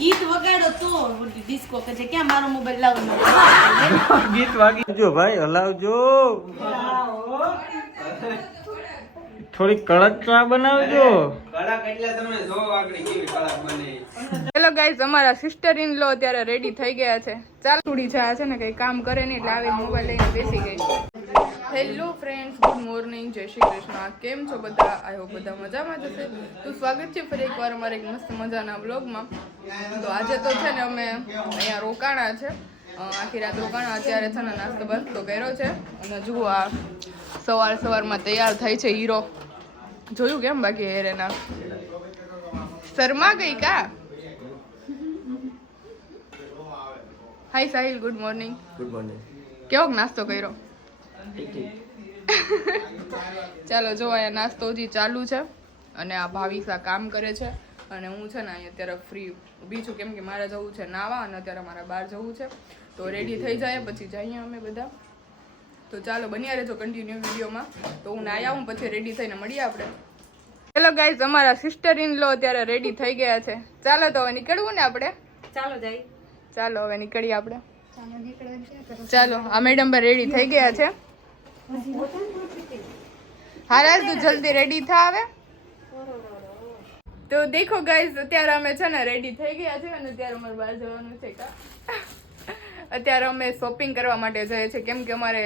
ગીત વગાડો તો ડિસ્કો કે છે ક્યાં મારો મોબાઈલ લાવવાનો ગીત વાગીજો ભાઈ, હલાવજો. થોડી કડક ચા બનાવજો. કડક એટલે તમે જો આગળ કેવી કડક બને. હેલો ગાઈઝ, અમારા સિસ્ટર ઇન લો અત્યારે રેડી થઈ ગયા છે. ચાલ થોડી ચા છે ને કઈ કામ કરે નહીં એટલે આવી મોબાઈલ લઈને બેસી ગઈ. હેલો ફ્રેન્ડ્સ, ગુડ મોર્નિંગ, જય શ્રી કૃષ્ણ. કેમ છો બધા? આઈ હોપ બધા મજામાં જ હશે. તો સ્વાગત છે ફરી એકવાર અમારા એક મસ્ત મજાના બ્લોગમાં. તો આજે તો છે ને અમે અહીંયા રોકાણા છે, આખી રાત રોકાણા. અત્યારે છે ને નાસ્તો બાસ્તો કર્યો છે અને જુઓ આ સવારમાં તૈયાર થાય છે હીરો. જોયું કેમ બાકી હેરેના શર્મા ગઈ કા? Hi Sahil, good morning. Good morning. કેવો નાસ્તો કર્યો? ચાલો જો અહીંયા નાસ્તો હજી ચાલુ છે અને આ ભાવિસા કામ કરે છે અને હું છે ને અહીંયા અત્યારે ફ્રી ઊભી છું કેમ કે મારે જવું છે નાવા અને અત્યારે મારે બહાર જવું છે. તો રેડી થઈ જાય પછી જઈએ અમે બધા. તો ચાલો બન્યા રહેજો કન્ટિન્યુ વિડીયોમાં. તો હું નાયા આવું પછી રેડી થઈને મળીએ આપણે. હેલો ગાઈઝ, અમારા સિસ્ટર ઇન લો અત્યારે રેડી થઈ ગયા છે. ચાલો તો હવે નીકળવું ને આપણે? ચાલો જાય. ચાલો હવે નીકળીએ આપણે. ચાલો આ મેડમ પર રેડી થઈ ગયા છે. હારાજ તું જલ્દી રેડી થા હવે. તો દેખો ગાઈઝ, અત્યારે અમે છે ને રેડી થઈ ગયા છે અને અત્યારે અમારે બહાર જવાનું છે. અત્યારે અમે શોપિંગ કરવા માટે જઈએ છીએ કેમ કે અમારે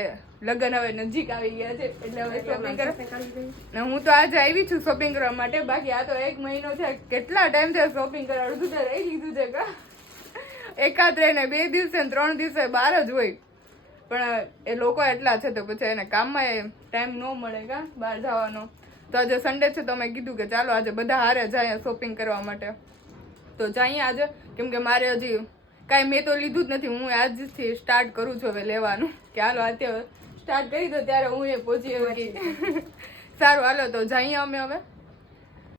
લગ્ન હવે નજીક આવી ગયા છે એટલે હવે શોપિંગ કરવા. હું તો આજે આવી છું શોપિંગ કરવા માટે. બાકી આ તો 1 મહિનો છે, કેટલા ટાઈમ છે શોપિંગ કરવા. અડધું તો રહી લીધું છે કા. એકાદ રહીને 2 દિવસે 3 દિવસે બહાર જ હોય પણ એ લોકો એટલા છે તો પછી એને કામમાં ટાઈમ ન મળે કા બહાર જવાનો. તો આજે સન્ડે છે તો મેં કીધું કે ચાલો આજે બધા હારે જાય શોપિંગ કરવા માટે. તો જઈએ આજે કેમ કે મારે હજી કાંઈ મેં તો લીધું જ નથી. હું આજથી સ્ટાર્ટ કરું છું હવે લેવાનું કે હાલો અત્યારે સ્ટાર્ટ કરી દો ત્યારે હું એ પહોંચી ગઈ. સારું હાલો તો જઈએ અમે હવે.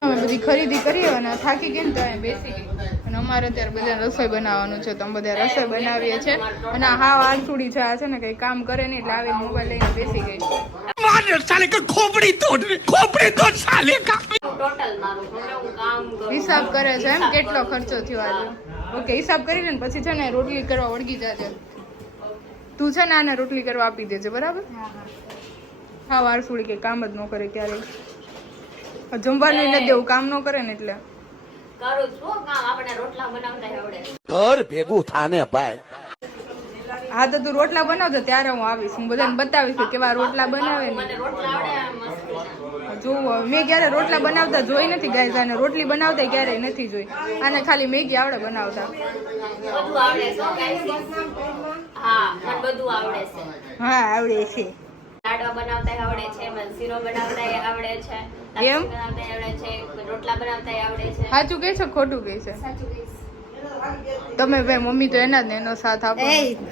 અમે બધી ખરીદી કરી અને થાકી ગઈ ને તો અહીં બેસી ગઈ અને અમારે અત્યારે બધા રસોઈ બનાવવાનું છે તો અમે બધા રસોઈ બનાવીએ છીએ. અને હા આલસુડી છે આ છે ને કઈ કામ કરે નહીં એટલે આવી મોબાઈલ લઈને બેસી ગઈ. હિસાબ કરે છે એમ કેટલો ખર્ચો થયો આજે. ઓકે હિસાબ કરી લે ને પછી છે ને રોટલી કરવા વળગી જાજે. તું છે ને આને રોટલી કરવા આપી દેજે બરાબર? હા વારસુડી કે કામ જ ન કરે ક્યારેય. જમવાનું નથી દેવું કામ ન કરે ને એટલે. ઘર ભેગું થાને ભાઈ. હા તો તું રોટલા બનાવજો ત્યારે હું આવીશ. હું બધાને બતાવીશ કે કેવા રોટલા બનાવે ને. જો મેં ક્યારે રોટલા બનાવતા જોઈ નથી ગાઈઝ. આને રોટલી બનાવતા ક્યારેય નથી જોઈ. આને ખાલી મેગી આવડે બનાવતા. હા આવડે છે. લાડવા બનાવતા આવડે છે, શીરો બનાવતા આવડે છે, એમ આવડે છે, રોટલા બનાવતા આવડે છે. સાચું કહે છે ખોટું કહે છે? તમે ભાઈ મમ્મી તો એના જ ને એનો સાથ આપો.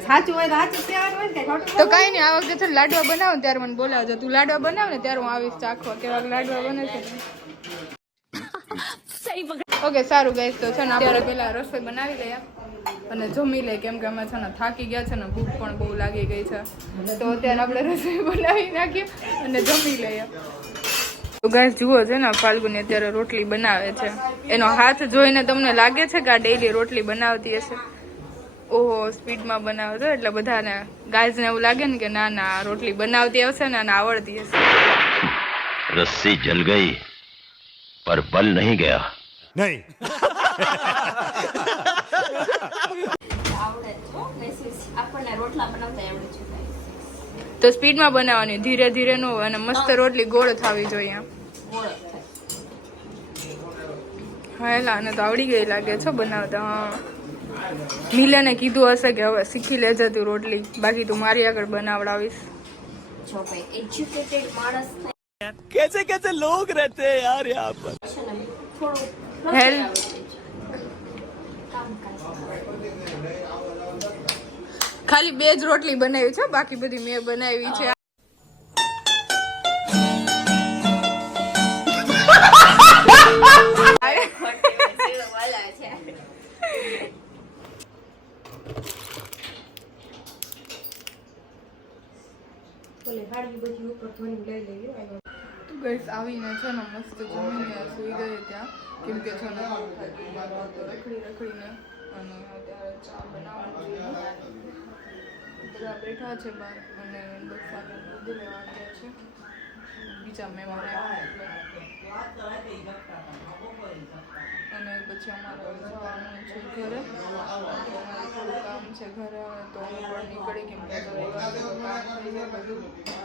સાચું હોય તો સાચું કહેવાનું હોય કે ખોટું. તો કઈ નહીં, આ વખતે છે લાડવા બનાવો ને ત્યારે મને બોલાવજો. તું લાડવા બનાવ ને ત્યારે હું આવીશ ચાખવા કેવા લાડવા બને છે. ઓકે સારું ગાઈસ, તો છે ને અત્યારે પેલા રસોઈ બનાવી લઈએ અને જમી લે કેમ કે અમે છે ને થાકી ગયા છે ને ભૂખ પણ બહુ લાગી ગઈ છે. તો અત્યારે આપણે રસોઈ બનાવી નાખીએ અને જમી લઈએ. તો ગાઈસ જુઓ છે ને ફાલ્ગુની અત્યારે રોટલી બનાવે છે. એનો હાથ જોઈને તમને લાગે છે કે આ ડેઈલી રોટલી બનાવતી હશે? ઓહો સ્પીડમાં બનાવે છે એટલે બધાને ગાઈઝને એવું લાગે ને કે ના ના રોટલી બનાવતી હશે ને અને આવડતી હશે. रस्सी जल गई पर बल नहीं गया. નહીં આપણને રોટલા બનાવતા આવડે છે. તો સ્પીડમાં બનાવવાની, ધીરે ધીરે નો અને મસ્ત રોટલી ગોળ થવી જોઈએ. હા એલા આને તો આવડી ગઈ લાગે છે બનાવતા. હા મિલાને કીધું હશે કે હવે શીખી લેજે તું રોટલી, બાકી તું મારી આગળ બનાવડાવીશ. જો ભાઈ એજ્યુકેટેડ માણસ कैसे कैसे लोग रहते हैं यार यहाँ पर. થોડું હેલ્પ ખાલી 2 જ રોટલી બનાવી છે, બાકી બધી મેં બનાવી છે. તો ગાઈસ આવીને છે ને મસ્ત જમીને સુઈ ગઈ ત્યાં કેમ કે છે ને તો રખડીને અને અત્યારે ચા બનાવવાનું છે. બધા બેઠા છે બહાર અને બસાને દૂધ લેવા ગયા છે. બીજા મહેમાન આવ્યા અને પછી અમારે જવાનું છે ઘરે. અમારે થોડું કામ છે ઘરે તો અમે પણ નીકળી કેમ કે રવિવાર તો કામ થઈ જાય બધું.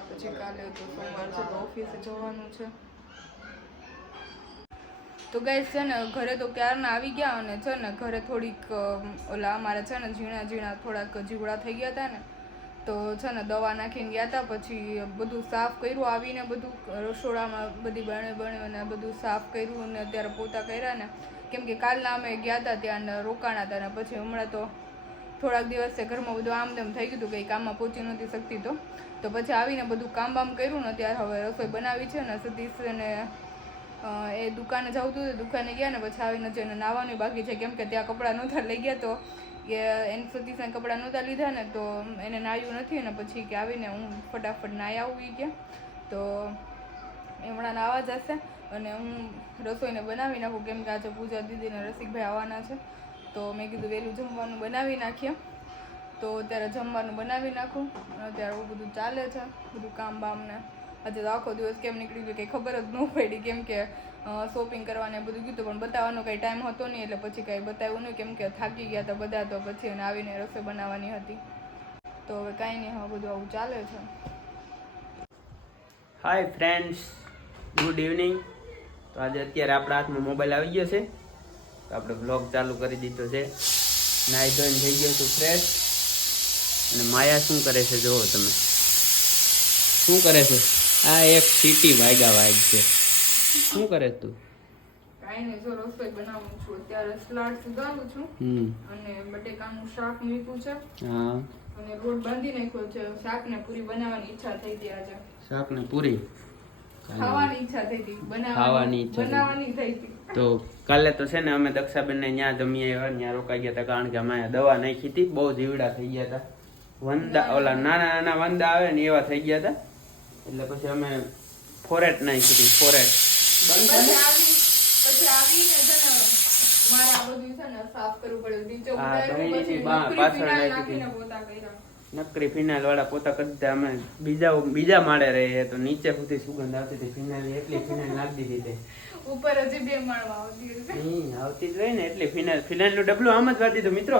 પછી કાલે તો સોમવાર છે તો ઓફિસે જવાનું છે. તો ગાઈસ છે ને ઘરે તો ક્યારના આવી ગયા અને છે ને ઘરે થોડીક ઓલા અમારે છે ને ઝીણા થોડાક જીવડા થઈ ગયા હતા ને તો છે ને દવા નાખીને ગયા હતા. પછી બધું સાફ કર્યું આવીને બધું રસોડામાં બધી બને અને બધું સાફ કર્યું અને અત્યારે પોતા કર્યા ને કેમ કે કાલના અમે ગયા હતા ત્યાં રોકાણા હતા ને પછી હમણાં તો થોડાક દિવસ ઘરમાં બધું આમદમ થઈ ગયું હતું કંઈ કામમાં પહોંચી નથી શકતી તો પછી આવીને બધું કામ કર્યું ને ત્યારે હવે રસોઈ બનાવી છે ને સતીશ ને એ દુકાને જવું હતું દુકાને ગયા ને પછી આવીને જઈને નાહવાનું બાકી છે કેમ કે ત્યાં કપડાં નહોતા લઈ ગયા તો કે એને સતીશને કપડાં નહોતા લીધા ને તો એને નાહ્યું નથી અને પછી કે આવીને હું ફટાફટ નાહી આવું ગયા તો હમણાં નાહવા જશે અને હું રસોઈને બનાવી નાખું કેમ કે આજે પૂજા દીદીને રસિકભાઈ આવવાના છે તો મેં કીધું વહેલું જમવાનું બનાવી નાખીએ તો અત્યારે જમવાનું બનાવી નાખું અને અત્યારે એવું બધું ચાલે છે બધું કામ બામને. આજે તો આખો દિવસ કેમ નીકળી ગયો કંઈ ખબર જ ન પડી કેમ કે શોપિંગ કરવાને બધું કીધું પણ બતાવવાનો કંઈ ટાઈમ હતો નહીં એટલે પછી કાંઈ બતાવ્યું નહીં કેમ કે થાકી ગયા હતા બધા તો પછી એને આવીને રસોઈ બનાવવાની હતી તો હવે કાંઈ નહીં હવે બધું આવું ચાલે છે. Hi friends, good evening. તો આજે અત્યારે આપણા હાથમાં મોબાઈલ આવી ગયો છે તો આપણે બ્લોગ ચાલુ કરી દીધો છે. નાહી ધોઈને થઈ ગયો છું ફ્રેશ. અને માયા શું કરે છે જુઓ તમે, શું કરે છે? આ એક સીટી વાગ છે. શું કરે તું? કાંઈ નહીં, જો રસોઈ બનાવું છું અત્યારે. સલાડ સુધારું છું અને બટેકાનું શાક મૂક્યું છે હા અને રોટ બાંધી નાખ્યો છે. શાક ને પૂરી બનાવવાની ઈચ્છા થઈ હતી આજે. શાક ને પૂરી ખાવાની ઈચ્છા થઈ હતી, ખાવાની ઈચ્છા બનાવવાની થઈ હતી. તો કાલે તો છે ને અમે દક્ષાબેન ને ત્યાં જમીએ આવ્યા, ત્યાં રોકાઈ ગયા હતા કારણ કે અમે દવા નાખી હતી. બહુ જીવડા થઈ ગયા હતા. વંદા ઓલા નાના વંદા આવે ને એવા થઈ ગયા હતા એટલે પછી અમે ફોરેટ નાખી હતી. ફોરેટ પછી આવીને છે ને મારે આ બધું છે ને સાફ કરવું પડ્યું. નીચે ઉતાર્યું પછી પાછળ નાખીને પોતા કર્યા. નકરી ફિનાઇલ વાળા પોતા કરતા અમે બીજા માળે રહીએ તો નીચે સુધી સુગંધ આવતી હતી. ફિનાઇલ એટલી ફિનાઇલ નાખી દીધી ઉપર હજી 2 માળમાં આવતી હશે. આવતી જ હોય ને એટલે ફિનાઇલ નું ડબલું આમ જ વાતી હતું મિત્રો.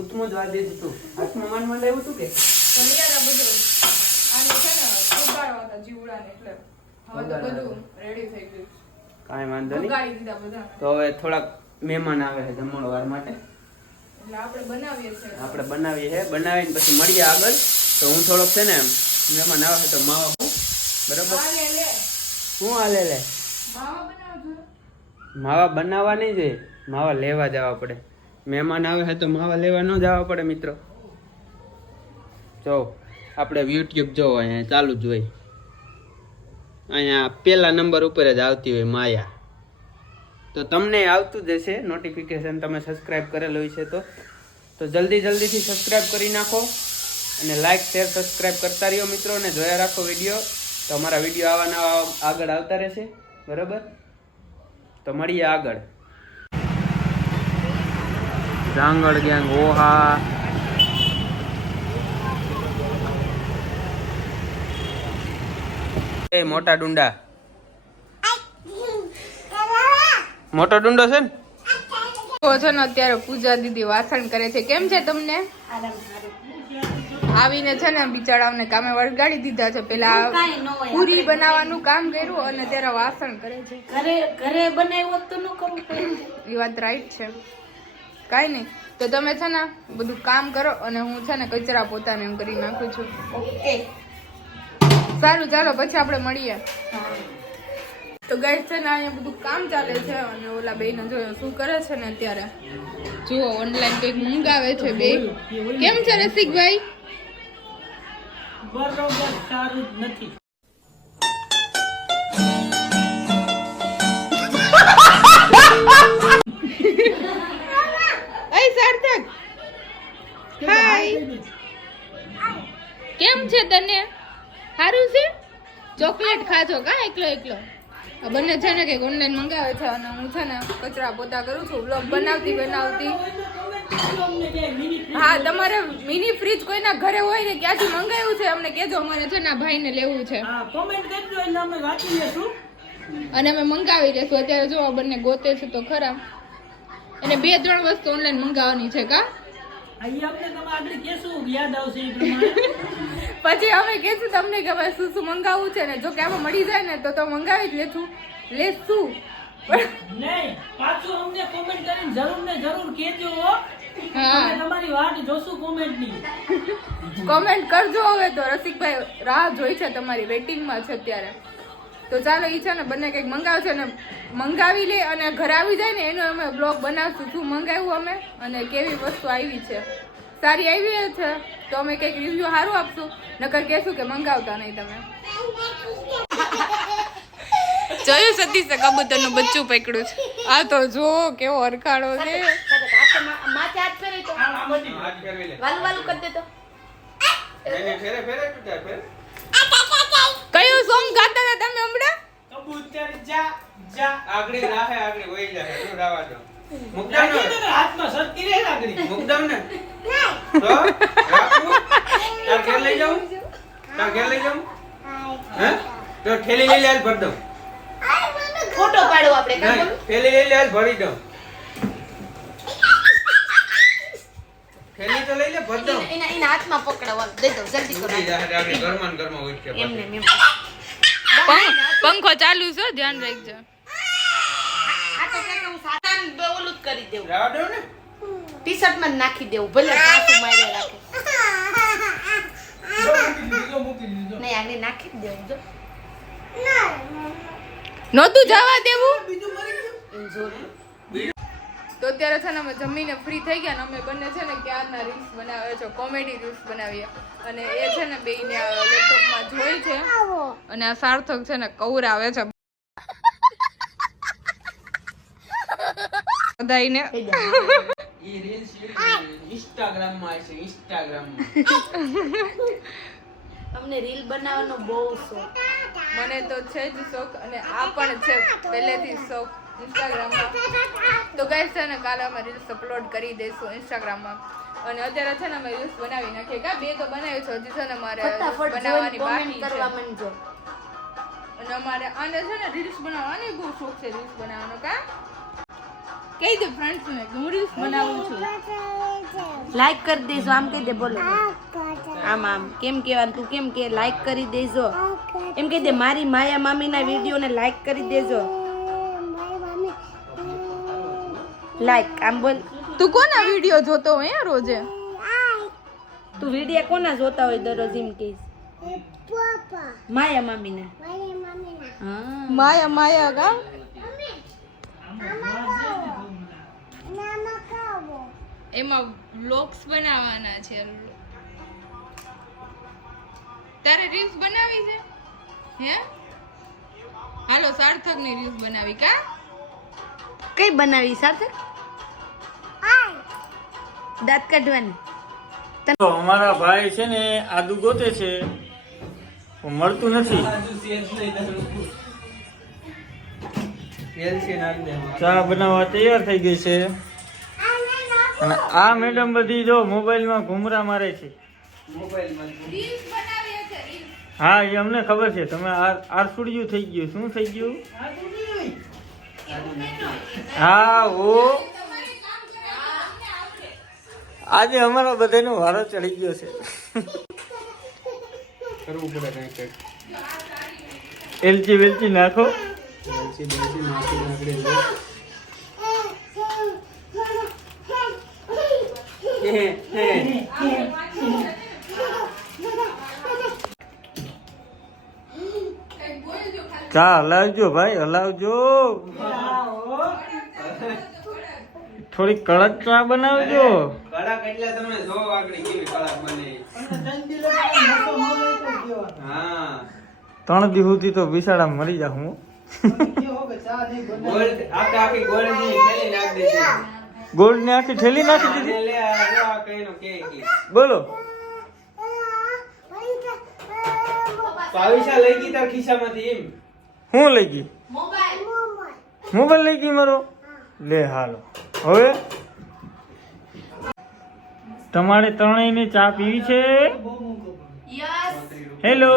ઉત્મો જ વાતી હતું. હાથમાં માંડ આવ્યું હતું કે પણ યાર આ બધું આને છે ને ઉગાડવા હતા જીવડાને એટલે હવે તો બધું રેડી થઈ ગયું. કાંઈ વાંધો નહીં. ઉગાડી દીધા બધા. તો હવે થોડાક મહેમાન આવે છે જમણવાર માટે એટલે આપણે બનાવીએ છીએ. બનાવીને પછી મળીએ આગળ. તો હું થોડોક છે ને મહેમાન આવે છે તો માવા બરોબર શું હાલે લે માવા બનાવવા નહીં જોઈએ, માવા લેવા જવા પડે. મહેમાન આવે છે તો માવા લેવા ન જવા પડે મિત્રો. જો આપણે યુટ્યુબ જો અહીંયા ચાલુ જ હોય, અહીંયા પહેલા નંબર ઉપર જ આવતી હોય માયા. તો તમને આવતું જ હશે નોટિફિકેશન, તમે સબસ્ક્રાઈબ કરેલું હોય છે તો જલ્દીથી સબસ્ક્રાઈબ કરી નાખો અને લાઈક શેર સબસ્ક્રાઈબ કરતા રહ્યો મિત્રો અને જોયા રાખો વિડીયો. તો અમારા વિડીયો આવાના આગળ આવતા રહેશે બરાબર. તો મળીએ આગળ. જાંગડ ગેંગ ઓહા એ મોટા ડુંડા, મોટો ડુંડો છે ને તો છે ને અત્યારે પૂજા દીદી વાસણ કરે છે. કેમ છે તમને? આવીને છે ને બિચારાઓને કામે વળગાડી દીધા છે. પેલા પૂરી બનાવવાનું કામ કર્યું અને ત્યારે વાસણ કરે છે. ઘરે બનાવ્યો તો ન કરવું પડે. એ વાત રાઈટ છે. કાંઈ નહીં, તો તમે છે ને બધું કામ કરો અને હું છે ને કચરા પોતાને એમ કરી નાખું છું. ઓકે સારું ચાલો પછી આપણે મળીએ. તો ગાઈસ છે ને અહીંયા બધું કામ ચાલે છે અને ઓલા બેને જોયો શું કરે છે ને અત્યારે જુઓ ઓનલાઈન કંઈક મંગાવે છે બે. કેમ છે રસિકભાઈ? બરોબર સારું જ નથી. અય સાર્થક હાય, કેમ છે તને? સારું છે ચોકલેટ ખાજો કા એકલો એકલો આ બંને છે ને કંઈક ઓનલાઈન મંગાવે છે અને હું છે ને કચરા પોતા કરું છું વ્લોગ બનાવતી હા તમારે મિની ફ્રીજ કોઈના ઘરે હોય ને ક્યાંથી મંગાવ્યું છે અમને કહેજો અમારે છે ને આ ભાઈને લેવું છે હા કોમેન્ટ કરજો એટલે અમે વાંચી લેશું અને અમે મંગાવી લેશું અત્યારે જો આ બંને ગોતે છે તો ખરા અને 2-3 વસ્તુ ઓનલાઈન મંગાવવાની છે કા અહીં આપણે તમે આગળ કહેશું યાદ આવશે એ પ્રમાણે પછી અમે કહેશું તમને કે ભાઈ શું શું મંગાવવું છે ને જો કે આમાં મળી જાય ને તો મંગાવી જ લેશું નહીં પાછું અમને કોમેન્ટ કરીને જરૂર ને જરૂર કહેજો હો. હા અમે તમારી વાટ જોશું કોમેન્ટની કોમેન્ટ કરજો હવે તો રસિકભાઈ રાહ જોઈ છે તમારી વેટિંગમાં છે અત્યારે તો ચાલો ઈ છે ને બંને કંઈક મંગાવશે ને મંગાવી લે અને ઘરે આવી જાય ને એનો અમે બ્લોગ બનાવશું શું મંગાવ્યું અમે અને કેવી વસ્તુ આવી છે સારી આવી છે તો અમે કંઈક રિવ્યુ સારું આપશું નકર કહેશું કે મંગાવતા નહીં તમે જોયું સતીશે કબૂતરનું બચ્ચું પકડ્યું છે આ તો જો કેવો હરખાડો છે માથે હાથ ફેરવી તો હાથ ફેરવી લે વાલું વાલું કરી દે તો એને ફેરે ફેરે તું ફેરે કયું સોંગ ગાતા હતા તમે હમણાં કબૂતર જા જા આગળ રાહે આગળ વહી જાય તું રાવા દો મુકદમ ને હાથમાં સરકી રહે આગળ મુકદમ ને તો રાખું તાર ઘેર લઈ જાઉં તાર ઘેર લઈ જાઉં હે તો ઠેલી લઈ લે હાલ ભર દઉં ફોટો પાડો આપણે કા નહીં, ઠેલી લઈ લે હાલ ભરી દઉં ઠેલી તો લઈ લે ભર દઉં એના હાથમાં પકડાવવાનું દઈ દો જલ્દી કરો ઉડી જાય આગળ ઘરમાં ને ઘરમાં ઉઠ કે એમને એમ પંખો ચાલુ છે ધ્યાન રાખજો આ તો કે હું સાદાન ઓલું જ કરી દેવું રાવા દઉં ને ટી-શર્ટ માં જ નાખી દેવું ભલે સાસુ મારે રાખે નહીં આને નાખી જ દેવું જો નહોતું જવા દેવું બીજું મરી ગયું તો અત્યારે છે ને અમે જમીને ફ્રી થઈ ગયા ને અમે બંને છે ને ક્યારના રીલ્સ બનાવે છે કોમેડી રીલ્સ બનાવીએ અને એ છે ને બેયને લેપટોપમાં જોઈ છે અને આ સાર્થક છે ને કૌરાવે છે બધાઈને ઈ રીલ્સ ઇન્સ્ટાગ્રામ માં આવશે ઇન્સ્ટાગ્રામ માં અમને રીલ બનાવવાનો બહુ શોખ મને તો છે જ શોખ અને આ પણ છે પહેલેથી શોખ ઇન્સ્ટાગ્રામમાં તો ગાઈસ છે ને કાલે અમે રીલ્સ અપલોડ કરી દઈશું ઇન્સ્ટાગ્રામમાં અને અત્યારે છે ને અમે રીલ્સ બનાવી નાખીએ કા બે તો બનાવી છે હજી છે ને મારે ફટાફટ બનાવવાની કોમેન્ટ બાકી કરવા છે માંડજો અને અમારે આને છે ને રીલ્સ બનાવવાની બહુ શોખ છે રીલ્સ બનાવવાનો કા કહી દે ફ્રેન્ડ્સ ને કે હું રીલ્સ બનાવું છું લાઈક કરી દેજો આમ કહી દે બોલો આમ આમ કેમ કહેવાનું તું કેમ કે લાઈક કરી દેજો એમ કહી દે મારી માયા મામીના વિડીયોને લાઈક કરી દેજો લાઈક આમ બોલ તું કોના વિડિયો જોતો હોય રોજે તું વિડીયો કોના જોતા હોય દરરોજ એમ કહીશ માયા મામીના હા માયા માયા કા એમાં વ્લોગ્સ બનાવવાના છે તારે રીલ્સ બનાવી છે હે હાલો સાર્થક ની રીલ્સ બનાવી કા કઈ બનાવી સાર્થક દાંત કાઢવાની તો અમારા ભાઈ છે ને આદુ ગોતે છે પણ મળતું નથી ચા બનાવવા તૈયાર થઈ ગઈ છે અને આ મેડમ બધી જો મોબાઈલમાં ઘુમરા મારે છે રીલ્સ બનાવી છે રીલ્સ હા એ અમને ખબર છે તમે આરસુડિયું થઈ ગયું શું થઈ ગયું હા ઓ આજે અમારા બધાનો વારો ચડી ગયો છે કરવું પડે કઈ કઈ એલચી વેલચી નાખો બેસી બેસી નાખી નાખી ચા હલાવજો ભાઈ હલાવજો થોડી કડક ચા બનાવજો કળા કેટલા તમે જો આગળ કેવી કળા બને હા 3 દી સુધી તો બિસાડા મરી જા હું ગોલ્ડ આખી ગોલ્ડ ની થેલી નાખ દેજે ગોલ્ડ ને આખી ઠેલી નાખી આને દીધી લે આ કઈનો કે બોલો ભાવિશા લઈ ગઈ તાર ખિસ્સામાંથી એમ. હું લઈ ગઈ મોબાઈલ મોબાઈલ લઈ ગઈ મારો લે હાલો હવે તમારે ત્રણેયને ચા પીવી છે યસ હેલો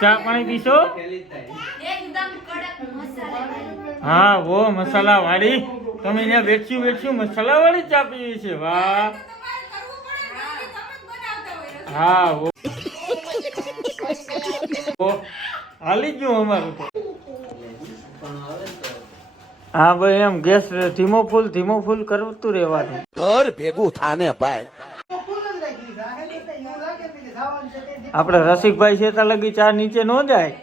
ચા પાણી પીશો એકદમ કડક મસાલા હા વો મસાલા વાળી તમે અહીંયા બેઠ્યું મસાલા વાળી ચા પીવી છે વાહ હા વો હાલી ગયું અમારું તો હા ભાઈ એમ ગેસ ધીમો ફૂલ કરતું રહેવાનું ઘર ભેગું થાને ભાઈ આપણે રસિકભાઈ છે ત્યાં લગી ચા નીચે ન જાય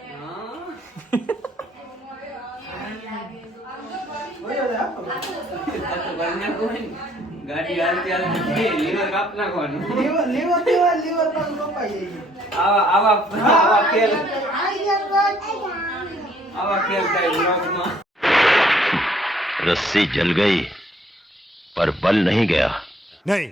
ગાડી હાલતી હાલતી લીવર કાપ નાખવાનું. આવા ખેલ થાય વ્લોગમાં. रस्सी जल गई पर बल नहीं गया નહીં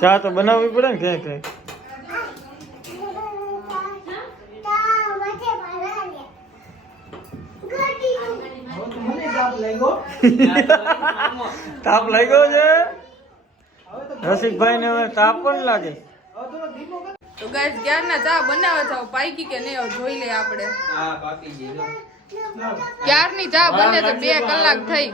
ચા તો બનાવવી પડે ને ક્યાંક તાપ લાગ્યો છે રસિકભાઈ ને હવે તાપ પણ લાગે તો ગાઈસ ક્યારના ચા બનાવે છે પાકી કે નહીં હવે જોઈ લે આપણે હા બાકી ગઈ જો. ક્યારની ચા બને છે 2 કલાક થઈ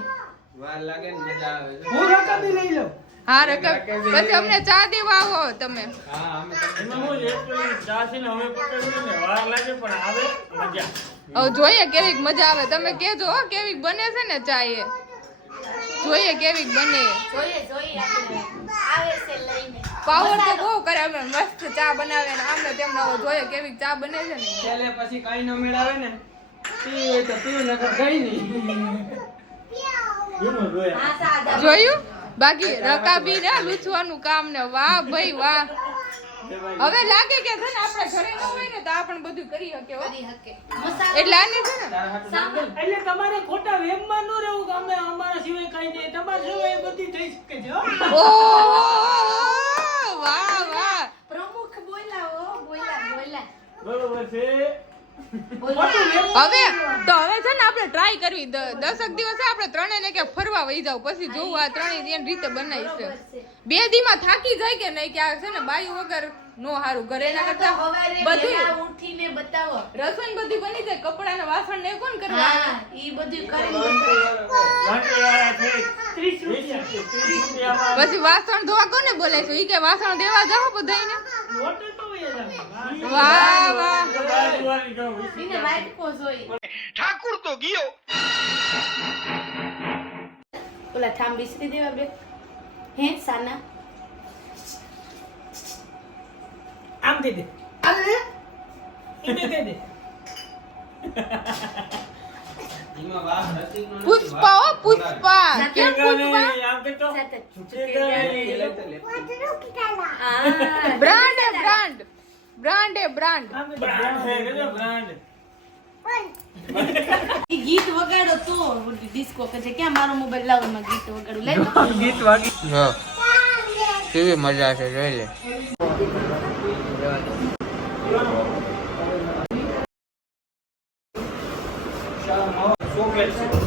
વાર લાગે ને મજા આવે છે. હા રકમ પછી અમને ચા દેવા આવો તમે હા અમે એમાં શું છે actually ચા છે ને હવે પકડીએ ને વાર લાગે પણ આવે મજા હવે જોઈએ કેવીક મજા આવે તમે કેજો હો કેવીક બને છે ને ચા એ જોઈએ કેવીક બને જોઈએ આપણે આવે છે લઈને પાવર તો બહુ કરે અમે મસ્ત ચા બનાવે ને આમને તેમને હવે જોઈએ કેવીક ચા બને છે ને છેલ્લે પછી કઈ ન મેળાવે ને પીવું હોય તો પીવું નકર કઈ નહીં. એમાં જોયા હા સાદા જોયું બાકી રકાબી ને લૂછવાનું કામ ને વાહ ભાઈ વાહ હવે લાગે કે છે ને આપણે ઘરે ન હોય ને તો આપણે બધું કરી શકીએ હો. કરી હકે મસાલા એટલે આને છે ને તારા હાટુ એટલે તમારે ખોટા વેમમાં ન રહેવું કે અમે અમારા સિવાય કઈ નહીં તમારા સિવાય બધી થઈ શકે છે હો. ઓહો વાહ વાહ પ્રમુખ બોલ્યા બરોબર છે હવે તો હવે છે ને આપણે ટ્રાય કરવી 10 દિવસે આપણે ત્રણે ને કે ફરવા વહી જાવ પછી જોવું આ ત્રણે એની રીતે બનાવી છે 2 દીમાં થાકી જાય કે નહીં કે આ છે ને બાયું વગર નો હારું ઘરે ના કરતા બધું ઉઠીને બતાવો રસોઈ બધી બની જાય કપડા ને વાસણ ને કોણ કરવા હા ઈ બધું કરી ઘંટીવાળા છે 30 રૂપિયામાં પછી વાસણ ધોવા કોને બોલાય છે ઈ કે વાસણ દેવા જાવ બધાયને હોટલ તો હોય જ આમ. વાહ વાહ બાજુવાળી કહું. એને વાઈટ કો જોઈ ઠાકુર તો ગયો ઓલા ઠામ બિસ્કી દેવા બે હે સાના આમ દે દે એને દે દે એમાં વાહ રસિકનો નથી, પુષ્પા ઓ પુષ્પા કેમ પુષ્પા આમ કે તો સાથે બ્રાન્ડ બ્રાન્ડ હે બ્રાન્ડ બ્રાન્ડ હે બ્રાન્ડ બ્રાન્ડ ઈ ગીત વગાડો તો ડિસ્કો કે ક્યાં મારો મોબાઈલ લાવો એમાં ગીત વગાડું લે ગીત વાગી જો કેવી મજા છે જોઈ લે ચોકલેટ